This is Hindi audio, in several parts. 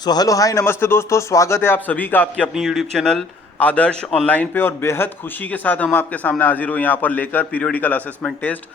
सो हेलो हाय नमस्ते दोस्तों, स्वागत है आप सभी का आपकी अपनी यूट्यूब चैनल आदर्श ऑनलाइन पे। और बेहद खुशी के साथ हम आपके सामने हाजिर हो यहाँ पर लेकर periodical assessment test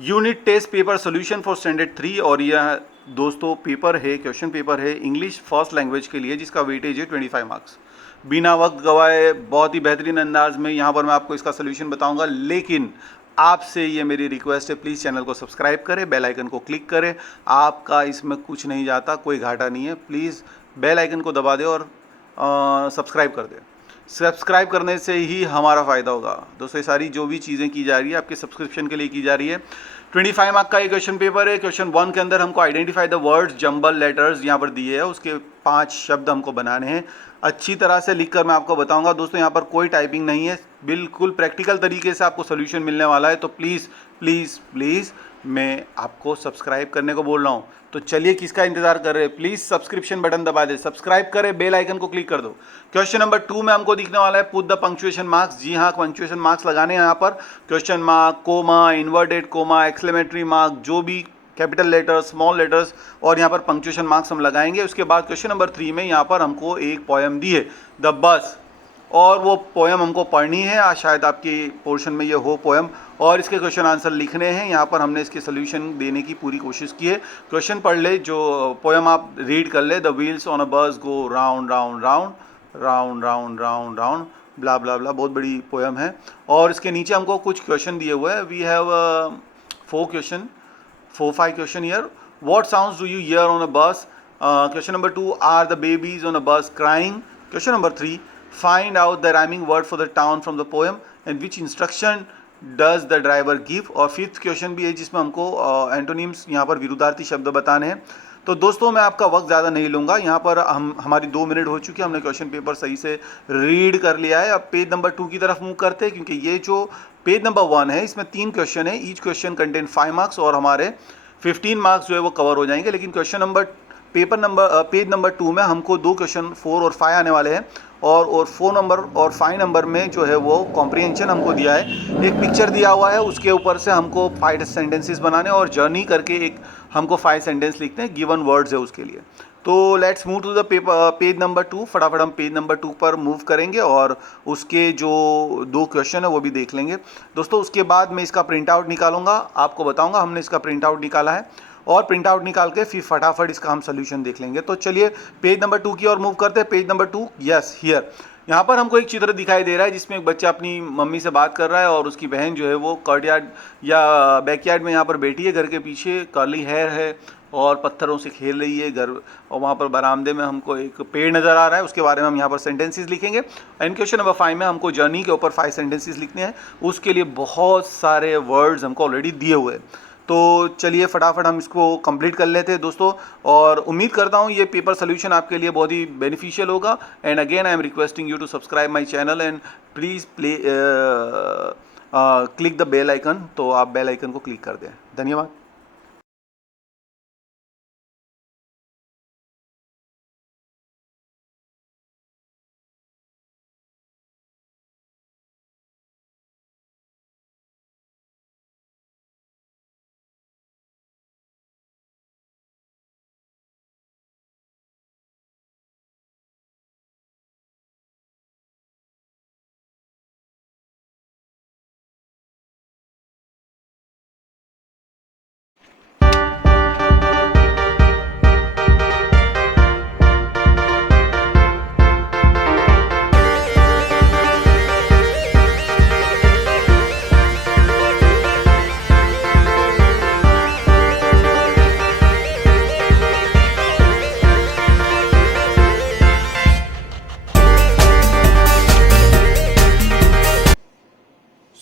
unit test paper solution for standard 3। और यह दोस्तों पेपर है, क्वेश्चन पेपर है इंग्लिश फर्स्ट लैंग्वेज के लिए, जिसका वेटेज है 25 मार्क्स। बिना वक्त गवाए बहुत ही बेहतरीन अंदाज में यहाँ पर मैं आपको इसका सोल्यूशन बताऊँगा, लेकिन आपसे ये मेरी रिक्वेस्ट है, प्लीज़ चैनल को सब्सक्राइब करें, बेल आइकन को क्लिक करें। आपका इसमें कुछ नहीं जाता, कोई घाटा नहीं है। प्लीज़ बेल आइकन को दबा दे और सब्सक्राइब कर दे। सब्सक्राइब करने से ही हमारा फ़ायदा होगा दोस्तों। ये सारी जो भी चीज़ें की जा रही है आपके सब्सक्रिप्शन के लिए की जा रही है। 25 मार्क का ये क्वेश्चन पेपर है। क्वेश्चन 1 के अंदर हमको identify the words jumble letters यहाँ पर दिए है, उसके 5 शब्द हमको बनाने हैं। अच्छी तरह से लिखकर मैं आपको बताऊंगा दोस्तों। यहाँ पर कोई टाइपिंग नहीं है, बिल्कुल प्रैक्टिकल तरीके से आपको सोल्यूशन मिलने वाला है। तो प्लीज़ प्लीज़ प्लीज़ मैं आपको सब्सक्राइब करने को बोल रहा हूँ। तो चलिए, किसका इंतजार कर रहे हैं? प्लीज़ सब्सक्रिप्शन बटन दबा दे, सब्सक्राइब करें, बेल आइकन को क्लिक कर दो। क्वेश्चन नंबर 2 में हमको दिखने वाला है पुट द पंक्चुएशन मार्क्स। जी हाँ, पंक्चुएशन मार्क्स लगाने हैं यहाँ पर। Question mark, comma, inverted comma, exclamatory mark, जो भी कैपिटल लेटर्स, स्मॉल लेटर्स, और यहाँ पर पंक्चुएशन मार्क्स हम लगाएंगे। उसके बाद क्वेश्चन नंबर 3 में यहाँ पर हमको एक पोएम दी है, द बस, और वो पोएम हमको पढ़नी है। शायद आपके पोर्शन में ये हो पोएम, और इसके क्वेश्चन आंसर लिखने हैं। यहाँ पर हमने इसके सोल्यूशन देने की पूरी कोशिश की है। क्वेश्चन पढ़ ले, जो पोएम आप रीड कर ले। The wheels on a bus go round round round round round round round, blah blah blah, बहुत बड़ी पोएम है। और इसके नीचे हमको कुछ क्वेश्चन दिए हुए हैं। We have 4-5 question here. What sounds do you hear on a bus? Question number 2, are the babies on a bus crying? Question number 3, find out the rhyming word for the town from the poem and which instruction does the driver give? और 5th क्वेश्चन भी है जिसमें हमको एंटोनिम्स, यहाँ पर विरुद्धार्थी शब्द बताने हैं। तो दोस्तों मैं आपका वक्त ज़्यादा नहीं लूँगा। यहाँ पर हमारी 2 मिनट हो चुकी है, हमने क्वेश्चन पेपर सही से रीड कर लिया है। अब पेज नंबर 2 की तरफ मूव करते हैं, क्योंकि ये जो पेज नंबर 1 है इसमें 3 क्वेश्चन है। ईच क्वेश्चन कंटेन 5 मार्क्स और हमारे 15 मार्क्स जो है वो कवर हो जाएंगे। लेकिन पेज नंबर 2 में हमको 2 क्वेश्चन 4 और 5 आने वाले हैं। और 4 नंबर और 5 नंबर में जो है वो कॉम्प्रिहेंशन हमको दिया है। एक पिक्चर दिया हुआ है, उसके ऊपर से हमको 5 सेंटेंसेस बनाने और जर्नी करके एक हमको 5 सेंटेंस लिखते हैं। गिवन वर्ड्स है उसके लिए। तो let's move to the page number 2। फटाफट हम पेज नंबर 2 पर मूव करेंगे और उसके जो 2 क्वेश्चन है वो भी देख लेंगे दोस्तों। उसके बाद मैं इसका प्रिंट आउट निकालूंगा, आपको बताऊंगा हमने इसका प्रिंट आउट निकाला है, और प्रिंट आउट निकाल के फिर फटाफट इसका हम सोल्यूशन देख लेंगे। तो चलिए पेज नंबर 2 की ओर मूव करते हैं। Page number 2, yes here. यहाँ पर हमको एक चित्र दिखाई दे रहा है जिसमें एक बच्चा अपनी मम्मी से बात कर रहा है और उसकी बहन जो है वो कॉर्टयार्ड या बैकयार्ड में यहाँ पर बैठी है। घर के पीछे कर्ली हेयर है और पत्थरों से खेल रही है घर। और वहाँ पर बरामदे में हमको एक पेड़ नज़र आ रहा है, उसके बारे में हम यहाँ पर सेंटेंसेस लिखेंगे। एंड क्वेश्चन नंबर 5 में हमको जर्नी के ऊपर 5 सेंटेंसेस लिखने हैं। उसके लिए बहुत सारे वर्ड्स हमको ऑलरेडी दिए हुए हैं। तो चलिए फटाफट हम इसको कंप्लीट कर लेते हैं दोस्तों। और उम्मीद करता हूँ ये पेपर सोल्यूशन आपके लिए बहुत ही बेनिफिशियल होगा। And again I am requesting you to subscribe my channel and please click the bell icon. तो आप बेल आइकन को क्लिक कर दें। धन्यवाद।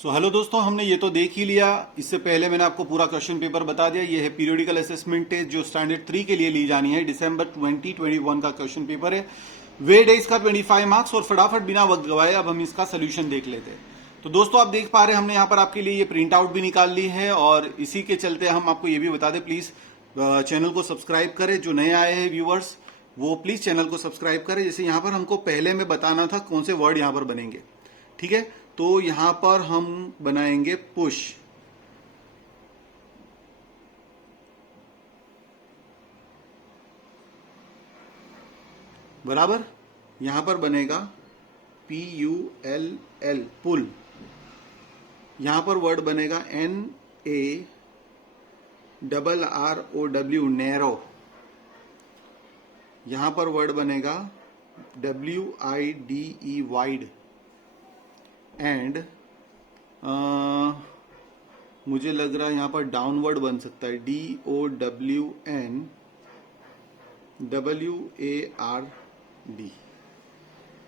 हेलो दोस्तों, हमने ये तो देख ही लिया। इससे पहले मैंने आपको पूरा क्वेश्चन पेपर बता दिया। ये है पीरियोडिकल असेसमेंट टेस्ट जो स्टैंडर्ड 3 के लिए ली जानी है। दिसंबर 2021 का क्वेश्चन पेपर है। वेट है इसका 25 मार्क्स। और फटाफट बिना वक्त गवाए अब हम इसका सोल्यूशन देख लेते हैं। तो दोस्तों आप देख पा रहे हैं हमने यहाँ पर आपके लिए ये प्रिंट आउट भी निकाल ली है। और इसी के चलते हम आपको ये भी बता दें, प्लीज चैनल को सब्सक्राइब करें। जो नए आए हैं व्यूअर्स वो प्लीज चैनल को सब्सक्राइब करें। जैसे यहाँ पर हमको पहले में बताना था कौन से वर्ड यहाँ पर बनेंगे, ठीक है। तो यहां पर हम बनाएंगे पुश। बराबर। यहां पर बनेगा PULL पुल, यहां पर वर्ड बनेगा NARROW नैरो, यहां पर वर्ड बनेगा WIDE वाइड, एंड मुझे लग रहा है यहां पर डाउनवर्ड बन सकता है DOWNWARD।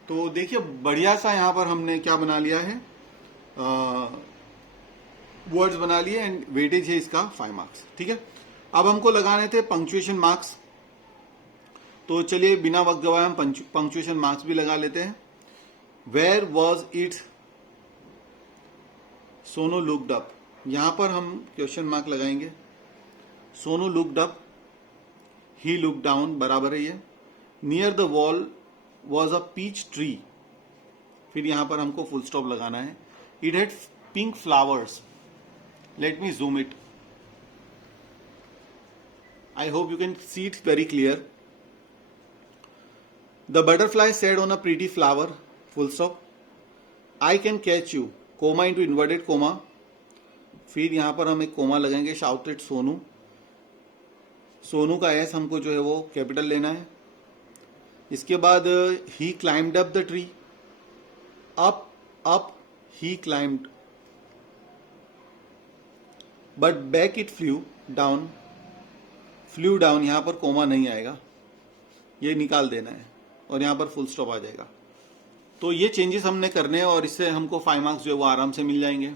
तो देखिए बढ़िया सा यहां पर हमने क्या बना लिया है, वर्ड्स बना लिए, एंड वेटेज है इसका 5 मार्क्स। ठीक है, अब हमको लगाने थे पंक्चुएशन मार्क्स, तो चलिए बिना वक्त गवाए हम पंक्चुएशन मार्क्स भी लगा लेते हैं। Where was it Sonu looked up, यहां पर हम क्वेश्चन मार्क लगाएंगे। Sonu looked up, he look down, बराबर है ये। Near the wall was a peach tree, फिर यहां पर हमको फुल स्टॉप लगाना है। It had pink flowers, let me zoom it, I hope you can see it very clear. The butterfly said on a pretty flower, full stop. I can catch you, coma into inverted coma, फिर यहां पर हम एक कोमा लगाएंगे। शाउटेड सोनू, सोनू का एस हमको जो है वो कैपिटल लेना है। इसके बाद he climbed up the tree, up up he climbed, but back it flew down, flew down, यहां पर कोमा नहीं आएगा, ये निकाल देना है, और यहां पर फुल स्टॉप आ जाएगा। तो ये चेंजेस हमने करने हैं, और इससे हमको 5 मार्क्स जो है वो आराम से मिल जाएंगे।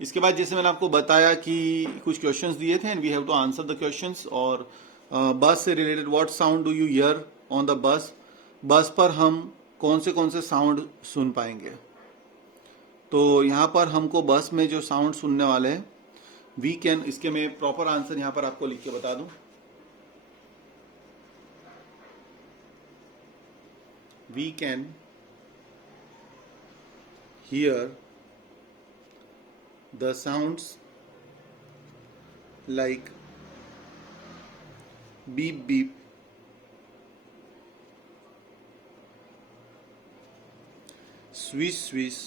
इसके बाद जैसे मैंने आपको बताया कि कुछ क्वेश्चंस दिए थे, and we have to answer the questions. और बस से related, what sound do you hear on the bus, bus पर हम कौन से साउंड सुन पाएंगे। तो यहां पर हमको बस में जो साउंड सुनने वाले हैं, वी कैन, इसके मैं प्रॉपर आंसर यहां पर आपको लिख के बता दूं। We can hear the sounds like beep beep, swish swish,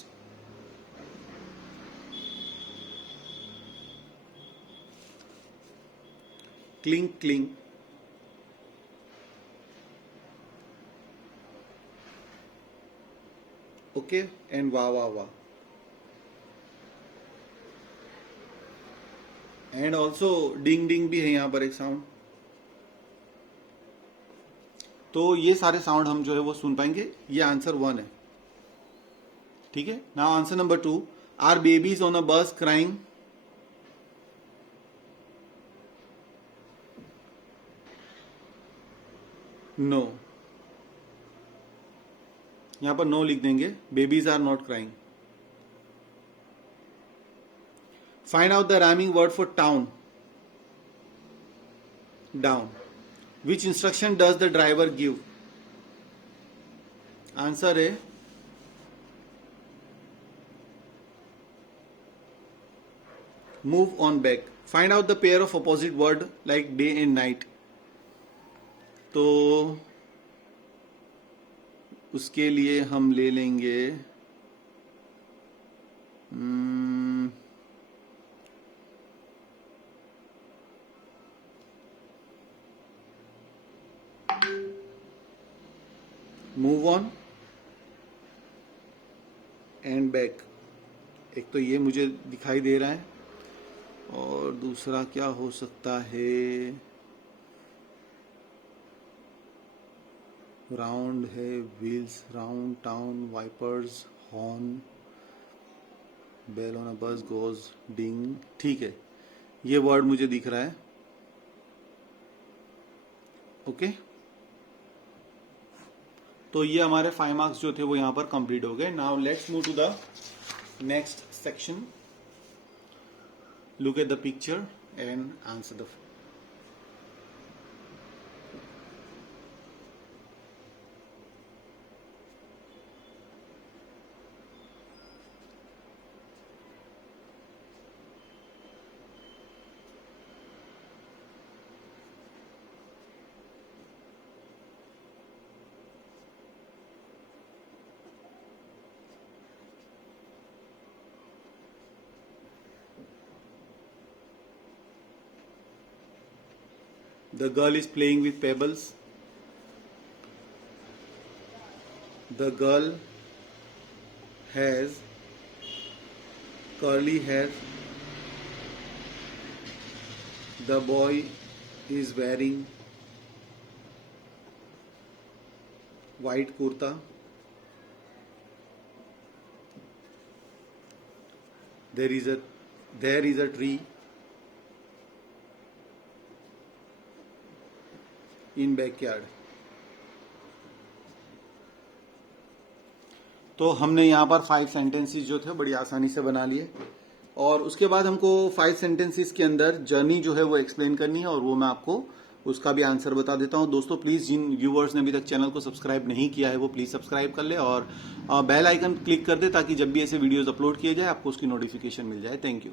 clink clink, okay, and wah wah wah, and also ding ding भी है यहां पर एक साउंड। तो ये सारे साउंड हम जो है वो सुन पाएंगे। ये आंसर 1 है। ठीक है, now answer number 2, are babies on a bus crying, no, यहां पर नो लिख देंगे, babies are not crying. Find out the rhyming word for town, down, which instruction does the driver give, answer है move on back. Find out the pair of opposite word like day and night, तो उसके लिए हम ले लेंगे मूव ऑन एंड बैक। एक तो ये मुझे दिखाई दे रहा है, और दूसरा क्या हो सकता है, राउंड है, wheels, round, town, wipers, horn, bell on a bus goes डिंग। ठीक है, ये वर्ड मुझे दिख रहा है। ओके, तो ये हमारे 5 मार्क्स जो थे वो यहां पर कंप्लीट हो गए। Now let's move to the next section. Look at the picture and answer the The girl is playing with pebbles. The girl has curly hair. The boy is wearing white kurta. There is a tree in backyard. तो हमने यहाँ पर 5 सेंटेंसेस जो थे बड़ी आसानी से बना लिए, और उसके बाद हमको 5 सेंटेंसेस के अंदर जर्नी जो है वो एक्सप्लेन करनी है, और वो मैं आपको उसका भी आंसर बता देता हूँ। दोस्तों प्लीज जिन व्यूवर्स ने अभी तक चैनल को सब्सक्राइब नहीं किया है वो प्लीज सब्सक्राइब कर ले और बेल आइकन क्लिक कर दे, ताकि जब भी ऐसे वीडियोस अपलोड किए जाए आपको उसकी नोटिफिकेशन मिल जाए। Thank you.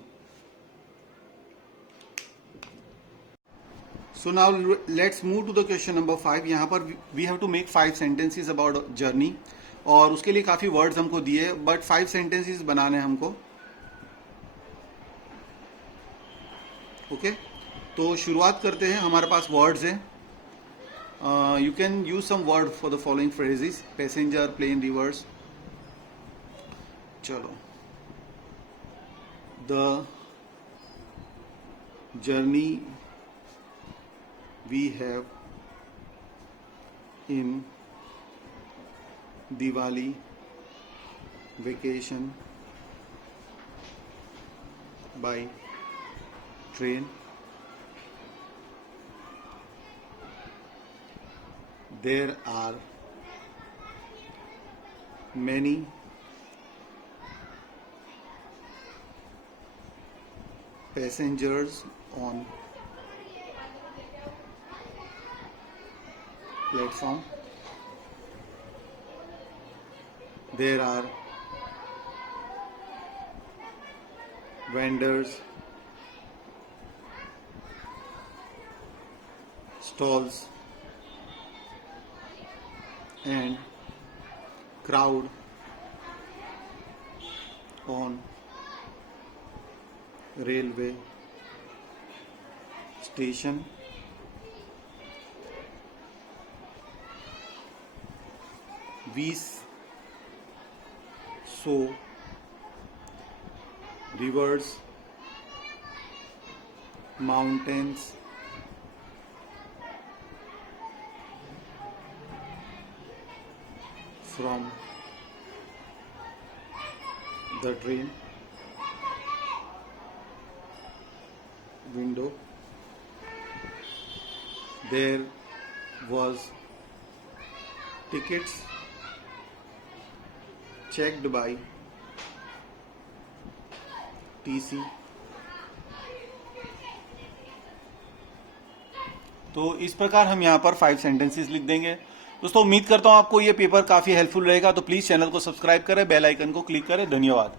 So now let's move to the question number 5। यहाँ पर we have to make 5 sentences about journey, और उसके लिए काफी वर्ड्स हमको दिए, बट 5 सेंटेंसेस बनाने हमको। ओके, तो शुरुआत करते हैं। हमारे पास वर्ड्स हैं। You can use some word for the following phrases: passenger, plane, rivers. चलो, the journey we have in Diwali vacation by train. There are many passengers on platform. There are vendors, stalls, and crowd on railway station. We saw rivers, mountains, from the train window. There was tickets checked by TC. तो इस प्रकार हम यहाँ पर 5 सेंटेंसेस लिख देंगे। दोस्तों उम्मीद करता हूँ आपको ये पेपर काफी हेल्पफुल रहेगा, तो प्लीज चैनल को सब्सक्राइब करें, बेल आइकन को क्लिक करें। धन्यवाद।